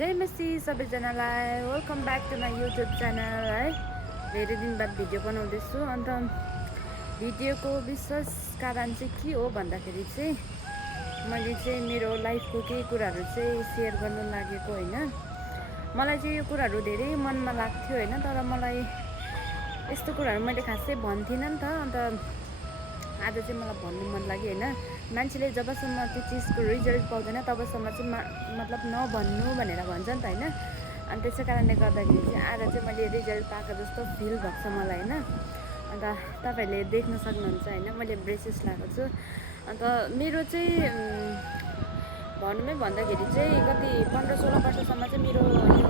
जय मसी सबैजनालाई welcome back to my YouTube channel है। धेरै दिन बाद भिडियो बनाउँदैछु। अन्त भिडियोको विशेष कारण चाहिँ के हो भन्दाखेरि चाहिँ मैले चाहिँ मेरो लाइफको केही कुराहरू चाहिँ सेयर गर्नु लागेको होइन। मलाई चाहिँ यो कुराहरू धेरै मनमा लाग्थ्यो होइन, तर मलाई यस्तो कुराहरू मैले खासै भन्थिनँ नि त। अन्त आज चाहिँ मलाई भन्नु मन लाग्यो होइन। मान्छेले जबसम्म त्यो चिजको रिजल्ट पाउँदैन तबसम्म चाहिँ मतलब नभन्नु भनेर भन्छ नि त होइन। अनि त्यसै कारणले गर्दाखेरि चाहिँ आज चाहिँ मैले रिजल्ट पाएको जस्तो फिल भएको छ मलाई होइन। अन्त तपाईँहरूले देख्न सक्नुहुन्छ होइन, मैले ब्रेसेस लगाएको छु। अन्त मेरो चाहिँ भन्नुमै भन्दाखेरि चाहिँ कति 15-16 वर्षसम्म चाहिँ मेरो यो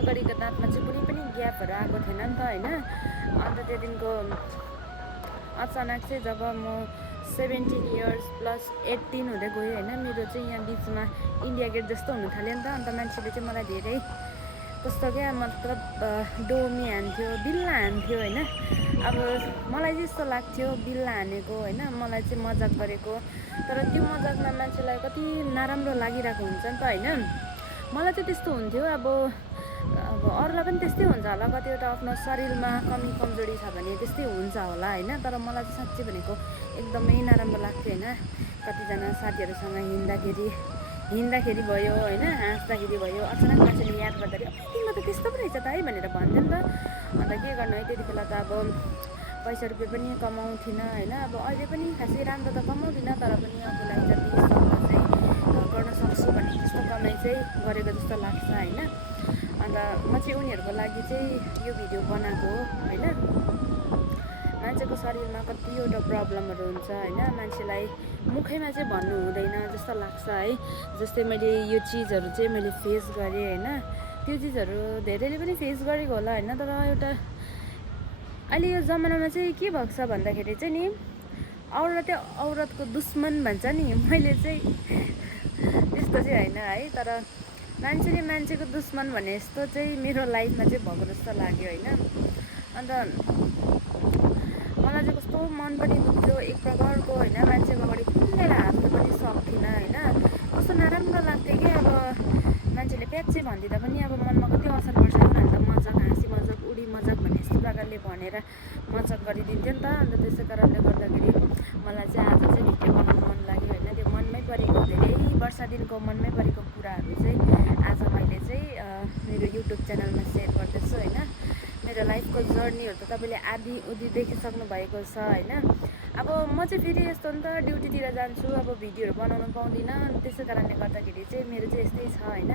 अगाडिको दाँतमा चाहिँ कुनै पनि ग्यापहरू आएको थिएन नि त होइन। अन्त त्यहाँदेखिको अचानक चाहिँ जब म 17 इयर्स प्लस 18 हुँदै गयो होइन, मेरो चाहिँ यहाँ बिचमा इन्डिया गेट जस्तो हुनु थाल्यो नि त। अन्त मान्छेले चाहिँ मलाई धेरै कस्तो क्या मतलब डोमी हान्थ्यो, बिल्ला हान्थ्यो होइन। अब मलाई चाहिँ यस्तो लाग्थ्यो बिल्ला हानेको होइन, मलाई चाहिँ मजाक गरेको। तर त्यो मजाकमा मान्छेलाई कति नराम्रो लागिरहेको हुन्छ नि त होइन। मलाई चाहिँ त्यस्तो हुन्थ्यो। अब अरूलाई पनि त्यस्तै हुन्छ होला, कतिवटा आफ्नो शरीरमा कमी कमजोरी छ भने त्यस्तै हुन्छ होला होइन। तर मलाई चाहिँ साँच्चै भनेको एकदमै नराम्रो लाग्थ्यो होइन। कतिजना साथीहरूसँग हिँड्दाखेरि भयो होइन, हाँस्दाखेरि भयो, अचानक मान्छेले याद गर्दाखेरि तिमीलाई त त्यस्तो पो रहेछ त है भनेर भन्थ्यो नि त। अन्त के गर्नु है, त्यति बेला त अब पैसा रुपियाँ पनि कमाउँथिनँ होइन। अब अहिले पनि खासै राम्रो त कमाउँदिनँ, तर पनि आफूलाई जति सक्दो चाहिँ गर्न सक्छु भने त्यस्तो कमाइ चाहिँ गरेको जस्तो लाग्छ होइन। अन्त म चाहिँ उनीहरूको लागि चाहिँ यो भिडियो बनाएको हो होइन। मान्छेको शरीरमा कतिवटा प्रब्लमहरू हुन्छ होइन, मान्छेलाई मुखैमा चाहिँ भन्नु हुँदैन जस्तो लाग्छ है। जस्तै मैले यो चिजहरू चाहिँ मैले फेस गरेँ होइन। त्यो चिजहरू धेरैले पनि फेस गरेको होला होइन। तर एउटा अहिले यो जमानामा चाहिँ के भएको छ भन्दाखेरि चाहिँ नि, औरतै औरतको दुश्मन भन्छ नि। मैले चाहिँ त्यस्तो चाहिँ होइन है, तर मान्छेले मान्छेको दुश्मन भने जस्तो चाहिँ मेरो लाइफमा चाहिँ भएको जस्तो लाग्यो होइन। अन्त मलाई चाहिँ कस्तो मन पनि दुख्थ्यो एक प्रकारको होइन। मान्छेको अगाडि खुलेर हाँस्नु पनि सक्थिनँ होइन। कस्तो नराम्रो लाग्थ्यो कि अब मान्छेले प्याच्चै भनिदिँदा पनि अब मनमा कति असर पर्छ उनीहरू त मजाक हाँसी मजाक उडी मजाक भन्ने यस्तो प्रकारले भनेर मजाक गरिदिन्थ्यो नि त। अन्त त्यसै कारणले गर्दाखेरि मलाई चाहिँ आज चाहिँ भिडियो बनाउनु मन लाग्यो होइन। त्यो मनमै परेको धेरै वर्षदेखिको मनमै परेको कुराहरू चाहिँ आज मैले चाहिँ मेरो युट्युब च्यानलमा सेयर गर्दैछु होइन। मेरो लाइफको जर्नीहरू त तपाईँले आधी उधी देखिसक्नु भएको छ होइन। अब म चाहिँ फेरि यस्तो नि त, ड्युटीतिर जान्छु, अब भिडियोहरू बनाउनु पाउँदिनँ। त्यसै कारणले गर्दाखेरि चाहिँ मेरो चाहिँ यस्तै छ होइन।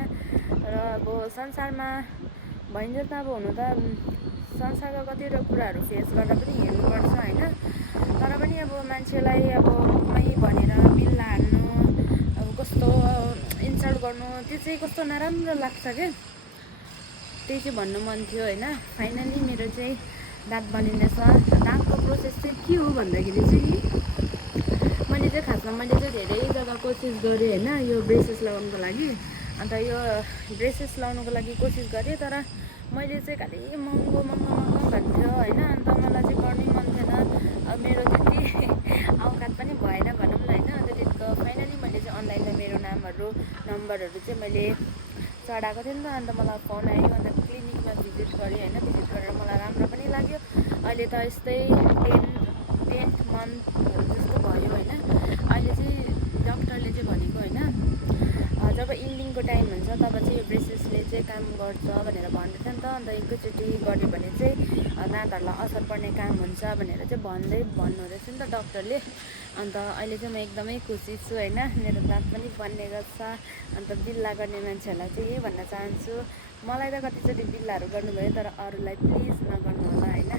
तर अब संसारमा भइन्छ त, अब हुनु त संसारका कतिवटा कुराहरू फेस गरेर पनि हेर्नुपर्छ होइन। तर पनि अब मान्छेलाई अब मुखमै भनेर बिल्ला हान्नु, अब कस्तो इन्सल्ट गर्नु, त्यो चाहिँ कस्तो नराम्रो लाग्छ क्या। त्यही चाहिँ भन्नु मन थियो होइन। फाइनली मेरो चाहिँ दाँत बनिँदैछ। दाँतको प्रोसेस चाहिँ के हो भन्दाखेरि चाहिँ नि, मैले चाहिँ धेरै जग्गा कोसिस गरेँ होइन यो ब्रेसेस लगाउनुको लागि। अन्त यो ब्रेसेस लगाउनुको लागि कोसिस गरेँ, तर मैले चाहिँ खालि महँगो भन्थ्यो होइन। अन्त मलाई चाहिँ गर्नै मन थिएन। अब मेरो त्यति औकात पनि भएन भनौँ न होइन। अन्त त्यतिको फाइनली मैले चाहिँ अनलाइनमा मेरो नम्बरहरू चाहिँ मैले चढाएको थिएँ नि त। अन्त मलाई फोन आयो, अन्त क्लिनिकमा भिजिट गरेँ होइन। भिजिट गरेर मलाई राम्रो पनि लाग्यो। अहिले त यस्तै 10th मन्थहरू जस्तो भयो होइन। अहिले चाहिँ डक्टरले चाहिँ भनेको होइन, जब इन्डिङको टाइम हुन्छ तब चाहिँ यो ब्रेसेसले चाहिँ काम गर्छ भनेर भन्दै थियो नि त। अन्त एकैचोटि गऱ्यो भने चाहिँ दाँतहरूलाई असर पर्ने काम हुन्छ भनेर चाहिँ भन्नुहुँदैछ नि त डक्टरले। अन्त अहिले चाहिँ म एकदमै खुसी छु होइन। मेरो दाँत पनि बनिएको छ। अन्त बिल्ला गर्ने मान्छेहरूलाई चाहिँ यही भन्न चाहन्छु, मलाई त कतिचोटि बिल्लाहरू गर्नुभयो, तर अरूलाई प्लिज नगर्नु होला होइन।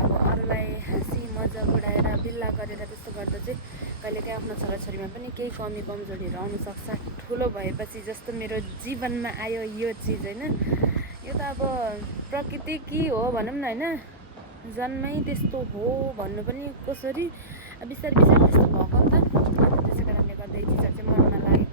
अब अरूलाई हाँसी मजाक उडाएर बिल्ला गरेर त्यस्तो गर्दा चाहिँ कहिलेकाहीँ आफ्नो छोराछोरीमा पनि केही कमी कमजोरीहरू आउनुसक्छ। ठुलो भएपछि जस्तो मेरो जीवनमा आयो यो चिज होइन। यो त अब प्रकृतिकै हो भनौँ न होइन। जन्मै त्यस्तो हो भन्नु पनि कसरी, बिस्तारै त्यस्तो भएको नि त। त्यसै कारणले गर्दा यो चिजहरू चाहिँ मनमा लागेको